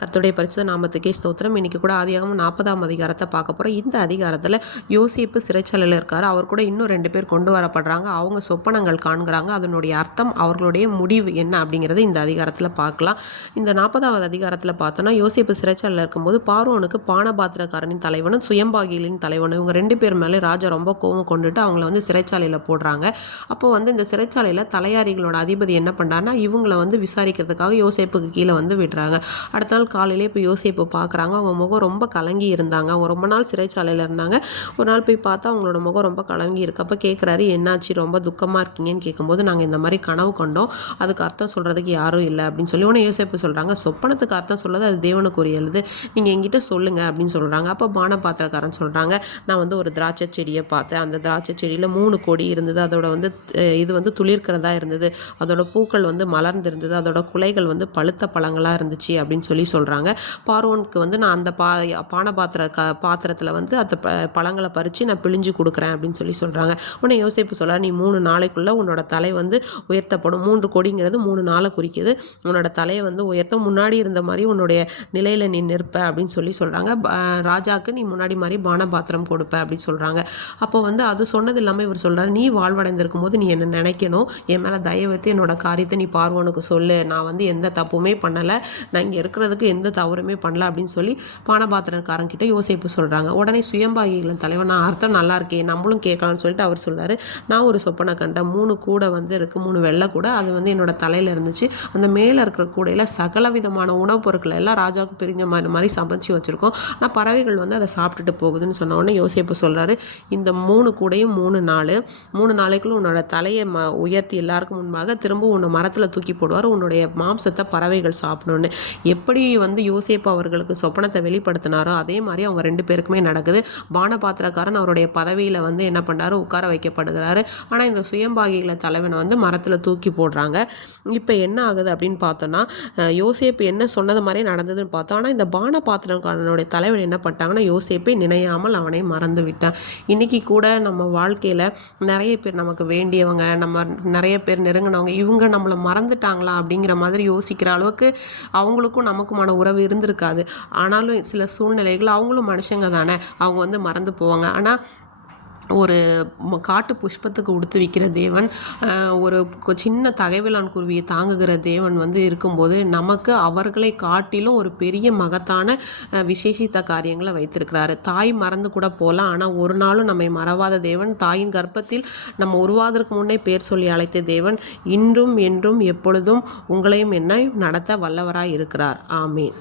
கர்த்தருடைய பரிசுத்த நாமத்துக்கே ஸ்தோத்திரம். இன்றைக்கி கூட ஆதியாகமம் 40ஆம் அதிகாரத்தை பார்க்க போகிறோம். இந்த அதிகாரத்தில் யோசேப்பு சிறைச்சாலையில் இருக்கார். அவர் கூட இன்னும் 2 பேர் கொண்டு வரப்படுறாங்க. அவங்க சொப்பனங்கள் காண்கிறாங்க. அதனுடைய அர்த்தம், அவர்களுடைய முடிவு என்ன அப்படிங்கிறத இந்த அதிகாரத்தில் பார்க்கலாம். இந்த 40ஆவது அதிகாரத்தில் பார்த்தோன்னா, யோசேப்பு சிறைச்சாலையில் இருக்கும்போது பார்வோனுக்கு பானபாத்திரக்காரனின் தலைவனும் சுயம்பாகிகளின் தலைவனும் இவங்க 2 பேர் மேலே ராஜா ரொம்ப கோவம் கொண்டுட்டு அவங்கள சிறைச்சாலையில் போடுறாங்க. அப்போ இந்த சிறைச்சாலையில் தலையாரிகளோட அதிபதி என்ன பண்ணுறாருன்னா, இவங்களை விசாரிக்கிறதுக்காக யோசேப்புக்கு கீழே விடுறாங்க. அடுத்த நாள் காலையிலே இப்போ யோசேப்பு பார்க்குறாங்க. அவங்க முகம் ரொம்ப கலங்கி இருந்தாங்க. அவங்க ரொம்ப நாள் சிறைச்சாலையில் இருந்தாங்க. ஒரு நாள் போய் பார்த்தா அவங்களோட முகம் ரொம்ப கலங்கி இருக்கு. அப்போ கேட்குறாரு, என்னாச்சு, ரொம்ப துக்கமாக இருக்கீங்கன்னு கேட்கும்போது, நாங்கள் இந்த மாதிரி கனவு கண்டோம், அதுக்கு அர்த்தம் சொல்கிறதுக்கு யாரும் இல்லை அப்படின்னு சொல்லி உடனே யோசேப்பு சொல்கிறாங்க, சொப்பனத்துக்கு அர்த்தம் சொல்லுது அது தேவனுக்குரியது, நீங்கள் எங்கிட்ட சொல்லுங்கள் அப்படின்னு சொல்கிறாங்க. அப்போ பானபாத்திரக்காரன் சொல்கிறாங்க, நான் ஒரு திராட்சை செடியை பார்த்தேன். அந்த திராட்சை செடியில் 3 கொடி இருந்தது. அதோட இது துளிர்க்கிறதா இருந்தது. அதோட பூக்கள் மலர்ந்திருந்தது. அதோட குலைகள் பழுத்த பழங்களாக இருந்துச்சு அப்படின்னு சொல்லி சொல்கிறாங்க. பார்வோனுக்கு நான் அந்த பாத்திரத்தில் அந்த பழங்களை பறித்து நான் பிழிஞ்சு கொடுக்குறேன் அப்படின்னு சொல்லி சொல்கிறாங்க. உடனே யோசேப்பு சொல்கிறார், நீ 3 நாளைக்குள்ளே உன்னோட தலை உயர்த்தப்படும். 3 கொடிங்கிறது 3 நாளை குறிக்குது. உன்னோட தலையை உயர்த்த முன்னாடி இருந்த மாதிரி உன்னுடைய நிலையில் நீ நிற்ப அப்படின்னு சொல்லி சொல்கிறாங்க. ராஜாவுக்கு நீ முன்னாடி மாதிரி பானபாத்திரம் கொடுப்ப அப்படின்னு சொல்கிறாங்க. அப்போ அது சொன்னது இல்லாமல் இவர் சொல்கிறார், நீ வாழ்வடைந்திருக்கும் போது நீ என்ன நினைக்கணும், என் மேலே தயவுத்து என்னோட காரியத்தை நீ பார்வோனுக்கு சொல்லு, நான் எந்த தப்புமே பண்ணலை, நான் இங்கே இருக்கிறதுக்கு எந்த தவறுமே பண்ணல அப்படின்னு சொல்லி பானபாத்திரக்காரங்கிட்ட யோசேப்பு சொல்கிறாங்க. உடனே சுயம்பாகிகளின் தலைவன், நான் அர்த்தம் நல்லா இருக்கே, நம்மளும் கேட்கலாம்னு சொல்லிட்டு அவர் சொல்கிறாரு, நான் ஒரு சொப்பனை கண்டேன். 3 கூடை இருக்குது, 3 வெள்ளை கூடை, அது என்னோட தலையில் இருந்துச்சு. அந்த மேலே இருக்கிற கூடையில் சகல விதமான உணவுப் பொருட்கள் எல்லாம் ராஜாவுக்கு பிரிஞ்ச மாதிரி சமைச்சு வச்சுருக்கோம். ஆனால் பறவைகள் அதை சாப்பிட்டுட்டு போகுதுன்னு சொன்ன உடனே யோசேப்பு சொல்கிறாரு, இந்த 3 கூடையும் 3 நாளைக்குள்ள உன்னோட தலையை உயர்த்தி எல்லாருக்கும் முன்பாக திரும்ப உன்னை மரத்தில் தூக்கி போடுவார், உன்னுடைய மாம்சத்தை பறவைகள் சாப்பிடணுன்னு. எப்படி யோசேப்பு அவர்களுக்கு சொப்பனத்தை வெளிப்படுத்தினாரோ அதே மாதிரி அவங்க 2 பேருக்குமே நடக்குது. பானபாத்திரக்காரன் அவருடைய பதவியில் என்ன பண்ணுறாரு, உட்கார வைக்கப்படுகிறாரு. ஆனால் இந்த சுயம்பாகிகளை தலைவனை மரத்தில் தூக்கி போடுறாங்க. இப்போ என்ன ஆகுது அப்படின்னு பார்த்தோன்னா, யோசேப்பு என்ன சொன்னது மாதிரி நடந்ததுன்னு பார்த்தோம். ஆனால் இந்த பானபாத்திரக்காரனுடைய தலைவன் என்ன பண்ணிட்டாங்கன்னா, யோசேப்பை நினையாமல் அவனை மறந்து விட்டான். இன்றைக்கி கூட நம்ம வாழ்க்கையில் நிறைய பேர் நமக்கு வேண்டியவங்க, நம்ம நிறைய பேர் நெருங்கினவங்க, இவங்க நம்மளை மறந்துட்டாங்களா அப்படிங்கிற மாதிரி யோசிக்கிற அளவுக்கு அவங்களுக்கும் நமக்குமான உறவு இருந்திருக்காது. ஆனாலும் சில சூழ்நிலைகள், அவங்களும் மனுஷங்க தானே, அவங்க மறந்து போவாங்க. ஆனால் ஒரு காட்டு புஷ்பத்துக்கு உடுத்து விற்கிற தேவன், ஒரு சின்ன தகைவிலான் குருவியை தாங்குகிற தேவன் இருக்கும்போது நமக்கு அவர்களை காட்டிலும் ஒரு பெரிய மகத்தான விசேஷித்த காரியங்களை வைத்திருக்கிறாரு. தாய் மறந்து கூட போகலாம், ஆனால் ஒரு நாளும் நம்மை மறவாத தேவன், தாயின் கர்ப்பத்தில் நம்ம உருவாவதற்கு முன்னே பேர் சொல்லி அழைத்த தேவன், இன்றும் என்றும் எப்பொழுதும் உங்களையும் என்ன நடத்த வல்லவராய் இருக்கிறார். ஆமீன்.